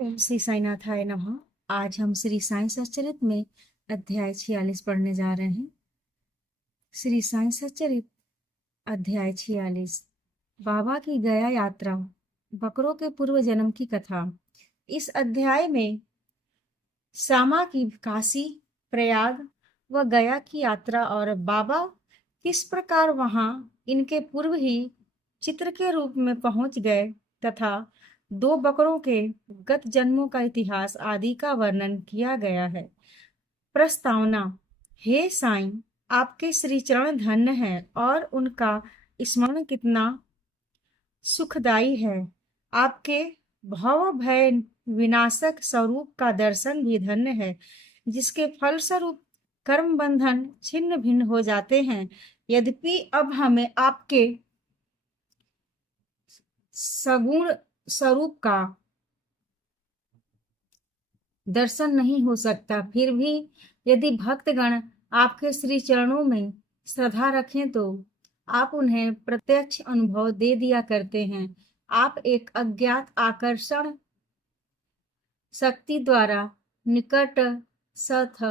ओम श्री साईनाथाय नमः। आज हम श्री साईं सच्चरित में अध्याय 46 पढ़ने जा रहे हैं। श्री साईं सच्चरित अध्याय 46। बाबा की गया यात्रा, बकरों के पूर्व जन्म की कथा। इस अध्याय में श्यामा की काशी, प्रयाग व गया की यात्रा और बाबा किस प्रकार वहां इनके पूर्व ही चित्र के रूप में पहुंच गए तथा 2 बकरों के गत जन्मों का इतिहास आदि का वर्णन किया गया है। प्रस्तावना। हे साईं, आपके श्री चरण धन्य है और उनका स्मरण कितना सुखदाई है। आपके भव भय विनाशक स्वरूप का दर्शन भी धन्य है, जिसके फल स्वरूप कर्म बंधन छिन्न भिन्न हो जाते हैं। यद्यपि अब हमें आपके सगुण स्वरूप का दर्शन नहीं हो सकता, फिर भी यदि भक्तगण आपके श्री चरणों में श्रद्धा रखें तो आप उन्हें प्रत्यक्ष अनुभव दे दिया करते हैं। आप एक अज्ञात आकर्षण शक्ति द्वारा निकट सथ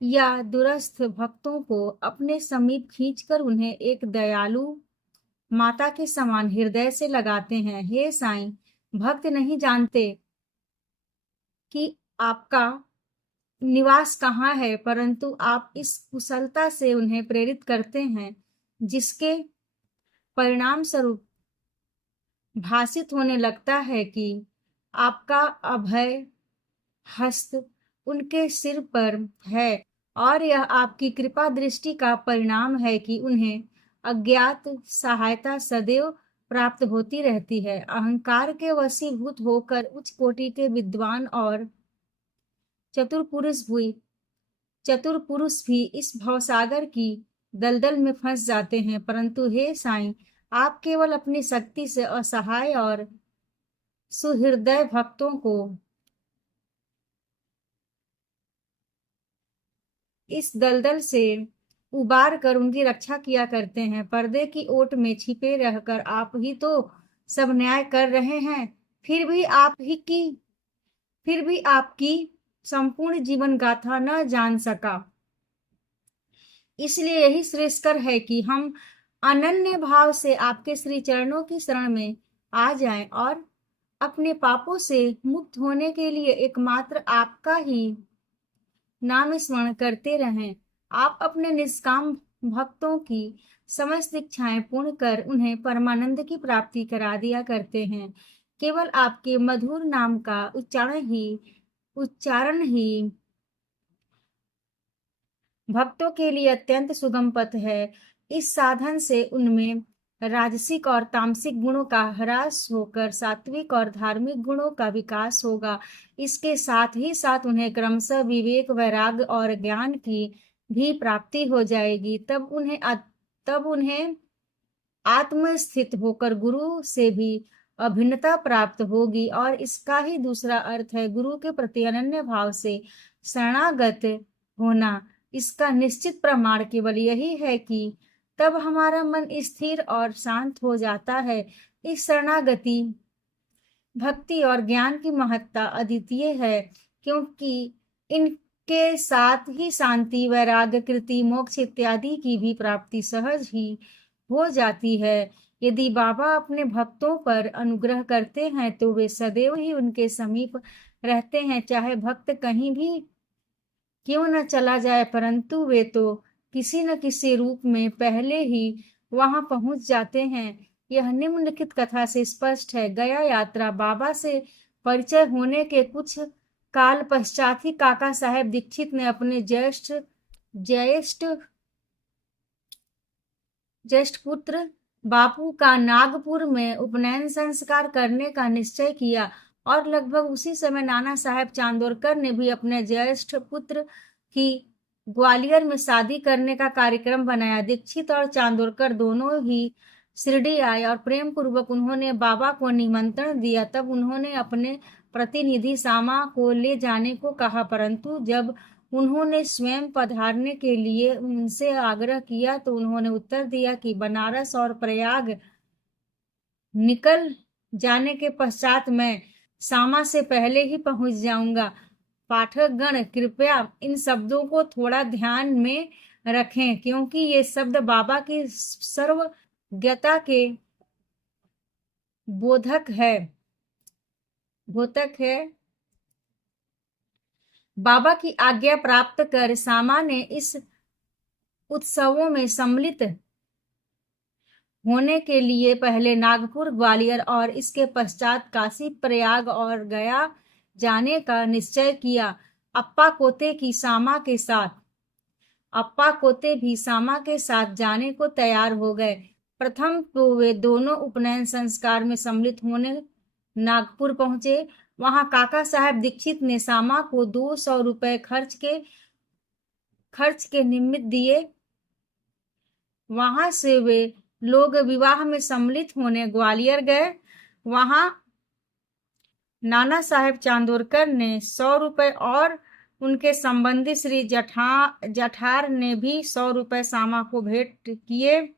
या दूरस्थ भक्तों को अपने समीप खींचकर उन्हें एक दयालु माता के समान हृदय से लगाते हैं। हे साईं, भक्त नहीं जानते कि आपका निवास कहाँ है, परंतु आप इस कुशलता से उन्हें प्रेरित करते हैं, जिसके परिणाम स्वरूप भासित होने लगता है कि आपका अभय हस्त उनके सिर पर है और यह आपकी कृपा दृष्टि का परिणाम है कि उन्हें अज्ञात सहायता सदैव प्राप्त होती रहती है। अहंकार के वशीभूत होकर उच्च कोटि के विद्वान और चतुर पुरुष भी इस भवसागर की दलदल में फंस जाते हैं, परंतु हे साईं, आप केवल अपनी शक्ति से असहाय और सुहृदय भक्तों को इस दलदल से उबार कर उनकी रक्षा किया करते हैं। पर्दे की ओट में छिपे रहकर आप ही तो सब न्याय कर रहे हैं, फिर भी आपकी संपूर्ण जीवन गाथा न जान सका। इसलिए यही श्रेयस्कर है कि हम अनन्य भाव से आपके श्री चरणों की शरण में आ जाएं और अपने पापों से मुक्त होने के लिए एकमात्र आपका ही नाम स्मरण करते रहें। आप अपने निष्काम भक्तों की समस्त इच्छाएं पूर्ण कर उन्हें परमानंद की प्राप्ति करा दिया करते हैं। केवल आपके मधुर नाम का उच्चारण ही भक्तों के लिए अत्यंत सुगम पथ है। इस साधन से उनमें राजसिक और तामसिक गुणों का ह्रास होकर सात्विक और धार्मिक गुणों का विकास होगा। इसके साथ ही साथ उन्हें क्रमशः विवेक, वैराग्य और ज्ञान की भी प्राप्ति हो जाएगी। तब उन्हें आत्मस्थित होकर गुरु से भी अभिन्नता प्राप्त होगी और इसका ही दूसरा अर्थ है गुरु के प्रति अनन्य भाव से शरणागत होना। इसका निश्चित प्रमाण केवल यही है कि तब हमारा मन स्थिर और शांत हो जाता है। इस शरणागति, भक्ति और ज्ञान की महत्ता अद्वितीय है, क्योंकि इनके साथ ही शांति, वैराग्य, कृति, मोक्ष इत्यादि की भी प्राप्ति सहज ही हो जाती है। यदि बाबा अपने भक्तों पर अनुग्रह करते हैं तो वे सदैव ही उनके समीप रहते हैं, चाहे भक्त कहीं भी क्यों न चला जाए, परंतु वे तो किसी न किसी रूप में पहले ही वहां पहुंच जाते हैं। यह निम्नलिखित कथा से स्पष्ट है। गया यात्रा। बाबा से परिचय होने के कुछ काल पश्चात ही काका साहेब दीक्षित ने अपने ज्येष्ठ पुत्र बापू का नागपुर में उपनयन संस्कार करने का निश्चय किया और लगभग उसी समय नाना साहेब चांदोरकर ने भी अपने ज्येष्ठ पुत्र की ग्वालियर में शादी करने का कार्यक्रम बनाया। दीक्षित और चांदोरकर दोनों ही शिरडी आए और प्रेम पूर्वक उन्होंने बाबा को निमंत्रण दिया। तब उन्होंने अपने प्रतिनिधि श्यामा को ले जाने को कहा, परंतु जब उन्होंने स्वयं पधारने के लिए उनसे आग्रह किया तो उन्होंने उत्तर दिया कि बनारस और प्रयाग निकल जाने के पश्चात मैं सामा से पहले ही पहुंच जाऊंगा। पाठकगण कृपया इन शब्दों को थोड़ा ध्यान में रखें, क्योंकि ये शब्द बाबा की सर्वज्ञता के बोधक है। बाबा की आज्ञा प्राप्त कर सामा ने इस उत्सवों में सम्मिलित होने के लिए पहले नागपुर, ग्वालियर और इसके पश्चात काशी, प्रयाग और गया जाने का निश्चय किया। अप्पा कोते भी सामा के साथ जाने को तैयार हो गए। प्रथम तो वे दोनों उपनयन संस्कार में सम्मिलित होने नागपुर पहुंचे। वहां काका साहब दीक्षित ने सामा को 200 रुपए खर्च के निमित्त दिए। वहां से वे लोग विवाह में सम्मिलित होने ग्वालियर गए। वहां नाना साहेब चांदोरकर ने 100 रुपए और उनके संबंधी श्री जठार ने भी 100 रुपए सामा को भेंट किए।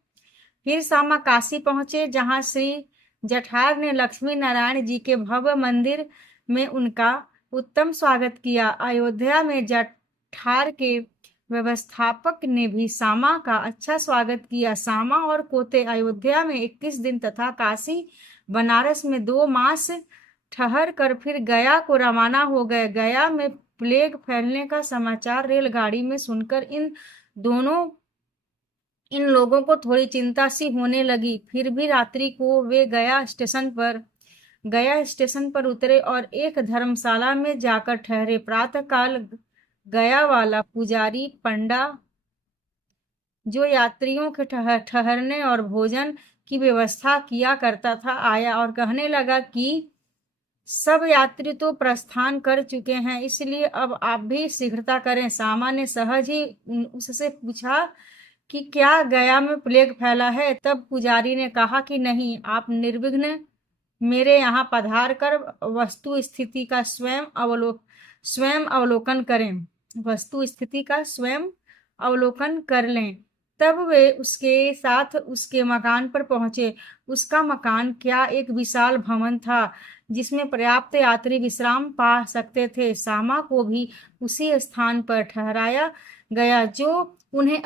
फिर सामा काशी पहुंचे, जहां श्री जठार ने लक्ष्मी नारायण जी के भव्य मंदिर में उनका उत्तम स्वागत किया। अयोध्या में जठार के व्यवस्थापक ने भी सामा का अच्छा स्वागत किया। सामा और कोते अयोध्या में 21 दिन तथा काशी बनारस में 2 मास ठहर कर फिर गया को रवाना हो गए। गया में प्लेग फैलने का समाचार रेलगाड़ी में सुनकर इन लोगों को थोड़ी चिंता सी होने लगी। फिर भी रात्रि को वे गया स्टेशन पर उतरे और एक धर्मशाला में जाकर ठहरे। प्रातःकाल गया वाला पुजारी पंडा, जो यात्रियों के ठहरने और भोजन की व्यवस्था किया करता था, आया और कहने लगा कि सब यात्री तो प्रस्थान कर चुके हैं, इसलिए अब आप भी शीघ्रता करें। सामा ने सहज ही उससे पूछा कि क्या गया में प्लेग फैला है? तब पुजारी ने कहा कि नहीं, आप निर्विघ्न मेरे यहाँ पधार कर वस्तु स्थिति का स्वयं अवलोकन कर लें। तब वे उसके साथ उसके मकान पर पहुंचे। उसका मकान क्या एक विशाल भवन था, जिसमें पर्याप्त यात्री विश्राम पा सकते थे। सामा को भी उसी स्थान पर ठहराया गया जो उन्हें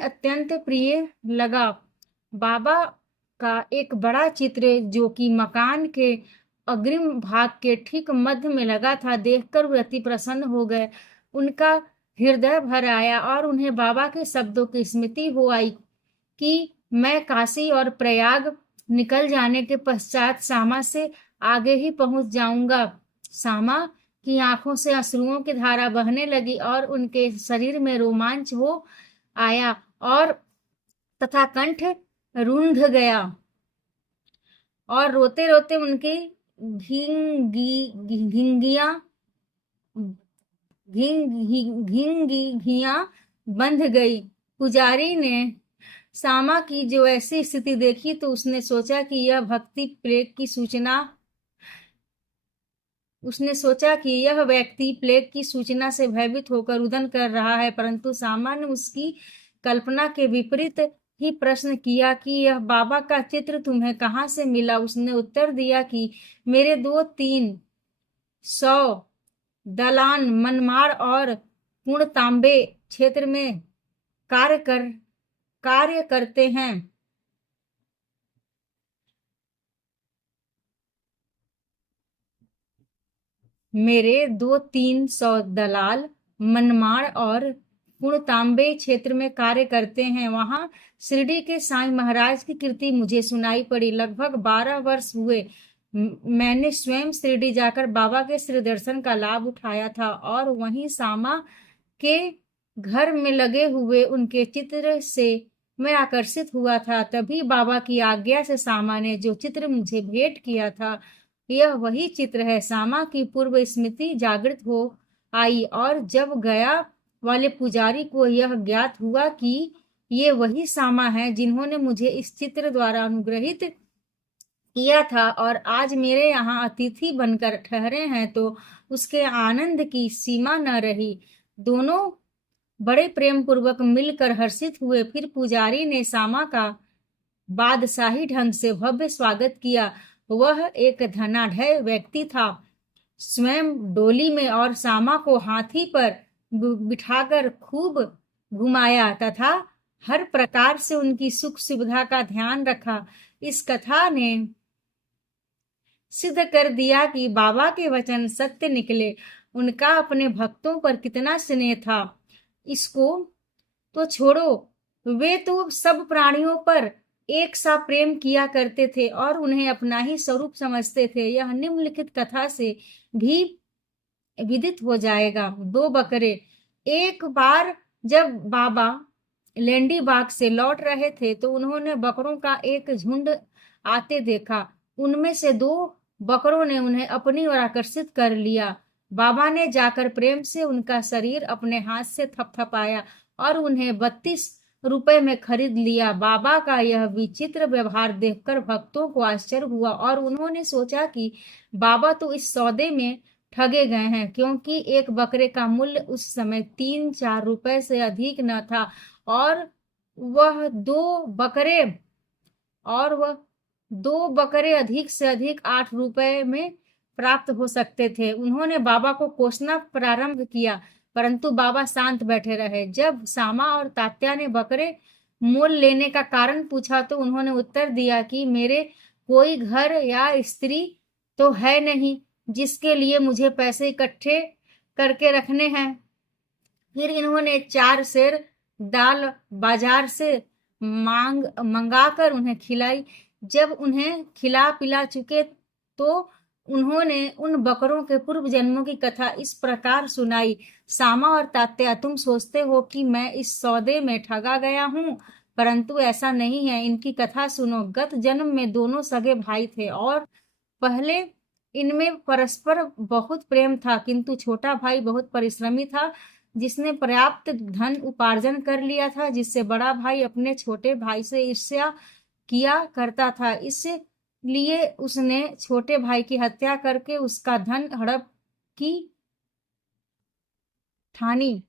अत्यंत प्रिय लगा। बाबा का एक बड़ा चित्र, जो कि मकान के अग्रिम भाग के ठीक मध्य में लगा था, देखकर वे अति प्रसन्न हो गए। उनका हृदय भर आया और उन्हें बाबा के शब्दों की स्मृति हो आई कि मैं काशी और प्रयाग निकल जाने के पश्चात सामा से आगे ही पहुंच जाऊंगा। सामा की आंखों से अश्रुओं की धारा बहने लगी और उनके शरीर में रोमांच हो आया और तथा कंठ रुंध गया और रोते रोते उनकी घिंगियां बंध गई। पुजारी ने सामा की जो ऐसी स्थिति देखी तो उसने सोचा कि यह व्यक्ति प्लेग की सूचना से भयभीत होकर रुदन कर रहा है, परंतु सामा ने उसकी कल्पना के विपरीत ही प्रश्न किया कि यह बाबा का चित्र तुम्हें कहाँ से मिला? उसने उत्तर दिया कि मेरे 200-300 दलान मनमाड़ और पूर्णतांबे क्षेत्र में कार्य करते हैं। मेरे 200-300 दलाल मनमाड़ और पूर्णतांबे क्षेत्र में कार्य करते हैं। वहां शिरडी के साईं महाराज की कीर्ति मुझे सुनाई पड़ी। लगभग 12 वर्ष हुए मैंने स्वयं शिरडी जाकर बाबा के श्री दर्शन का लाभ उठाया था और वहीं सामा के घर में लगे हुए उनके चित्र से मैं आकर्षित हुआ था। तभी बाबा की आज्ञा से सामा ने जो चित्र मुझे भेंट किया था, यह वही चित्र है। सामा की पूर्व स्मृति जागृत हो आई और जब गया वाले पुजारी को यह ज्ञात हुआ कि ये वही सामा है जिन्होंने मुझे इस चित्र द्वारा अनुग्रहित किया था और आज मेरे यहाँ अतिथि बनकर ठहरे हैं, तो उसके आनंद की सीमा न रही। दोनों बड़े प्रेम पूर्वक मिलकर हर्षित हुए। फिर पुजारी ने सामा का बादशाही ढंग से भव्य स्वागत किया। वह एक धनाढ्य व्यक्ति था। स्वयं डोली में और सामा को हाथी पर बिठाकर खूब घुमाया तथा हर प्रकार से उनकी सुख सुविधा का ध्यान रखा। इस कथा ने सिद्ध कर दिया कि बाबा के वचन सत्य निकले। उनका अपने भक्तों पर कितना स्नेह था, इसको तो छोड़ो, वे तो सब प्राणियों पर एक सा प्रेम किया करते थे और उन्हें अपना ही स्वरूप समझते थे। यह निम्नलिखित कथा से भी विदित हो जाएगा। 2 बकरे। एक बार जब बाबा लेंडी बाग से लौट रहे थे तो उन्होंने बकरों का एक झुंड आते देखा। उनमें से 2 बकरों ने उन्हें अपनी ओर आकर्षित कर लिया। बाबा ने जाकर प्रेम से उनका शरीर अपने हाथ से थपथपाया और उन्हें 32 रुपए में खरीद लिया। बाबा का यह विचित्र व्यवहार देखकर भक्तों को आश्चर्य हुआ और उन्होंने सोचा कि बाबा तो इस सौदे में ठगे गए हैं, क्योंकि एक बकरे का मूल्य उस समय 3-4 रुपए से अधिक न था और वह 2 बकरे अधिक से अधिक 8 रुपए में प्राप्त हो सकते थे। उन्होंने बाबा को कोसना प्रारंभ किया, परंतु बाबा शांत बैठे रहे। जब सामा और तात्या ने बकरे मोल लेने का कारण पूछा तो उन्होंने उत्तर दिया कि मेरे कोई घर या स्त्री तो है नहीं जिसके लिए मुझे पैसे इकट्ठे करके रखने हैं। फिर इन्होंने 4 सेर दाल बाजार से मंगाकर उन्हें खिलाई। जब उन्हें खिला पिला चुके तो उन्होंने उन बकरों के पूर्व जन्मों की कथा इस प्रकार सुनाई। सामा और तात्या, तुम सोचते हो कि मैं इस सौदे में ठगा गया हूँ, परंतु ऐसा नहीं है। इनकी कथा सुनो। गत जन्म में दोनों सगे भाई थे और पहले इनमें परस्पर बहुत प्रेम था, किंतु छोटा भाई बहुत परिश्रमी था, जिसने पर्याप्त धन उपार्जन कर लिया था, जिससे बड़ा भाई अपने छोटे भाई से ईर्ष्या किया करता था। इसलिए उसने छोटे भाई की हत्या करके उसका धन हड़प की ठानी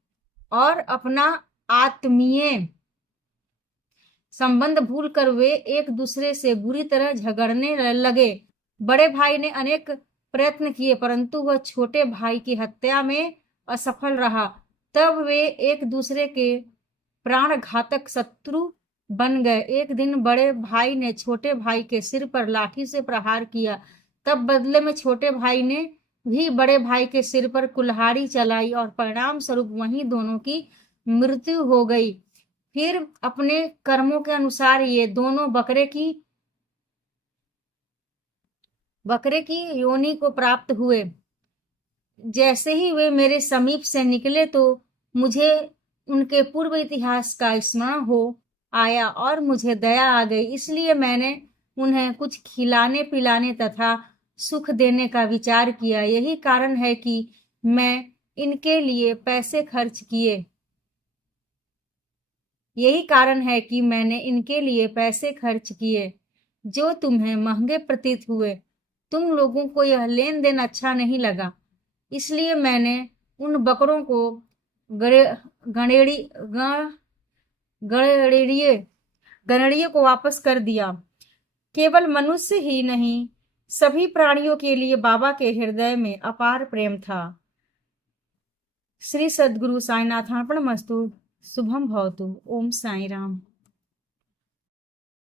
और अपना आत्मीय संबंध भूलकर वे एक दूसरे से बुरी तरह झगड़ने लगे। बड़े भाई ने अनेक प्रयत्न किए, परंतु वह छोटे भाई की हत्या में असफल रहा। तब वे एक दूसरे के प्राण घातक शत्रु बन गए। एक दिन बड़े भाई ने छोटे भाई के सिर पर लाठी से प्रहार किया। तब बदले में छोटे भाई ने भी बड़े भाई के सिर पर कुल्हाड़ी चलाई और परिणाम स्वरूप वहीं दोनों की मृत्यु हो गई। फिर अपने कर्मों के अनुसार ये दोनों बकरे की योनि को प्राप्त हुए। जैसे ही वे मेरे समीप से निकले तो मुझे उनके पूर्व इतिहास का स्मरण हो आया और मुझे दया आ गई। इसलिए मैंने उन्हें कुछ खिलाने पिलाने तथा सुख देने का विचार किया। यही कारण है कि मैं इनके लिए पैसे खर्च किए। यही कारण है कि मैंने इनके लिए पैसे खर्च किए जो तुम्हें महंगे प्रतीत हुए। तुम लोगों को यह लेन देन अच्छा नहीं लगा, इसलिए मैंने उन बकरों को गणेड़िए को वापस कर दिया। केवल मनुष्य ही नहीं, सभी प्राणियों के लिए बाबा के हृदय में अपार प्रेम था। श्री सद्गुरु साईनाथार्पणमस्तु। शुभम भवतु। ओम साई राम।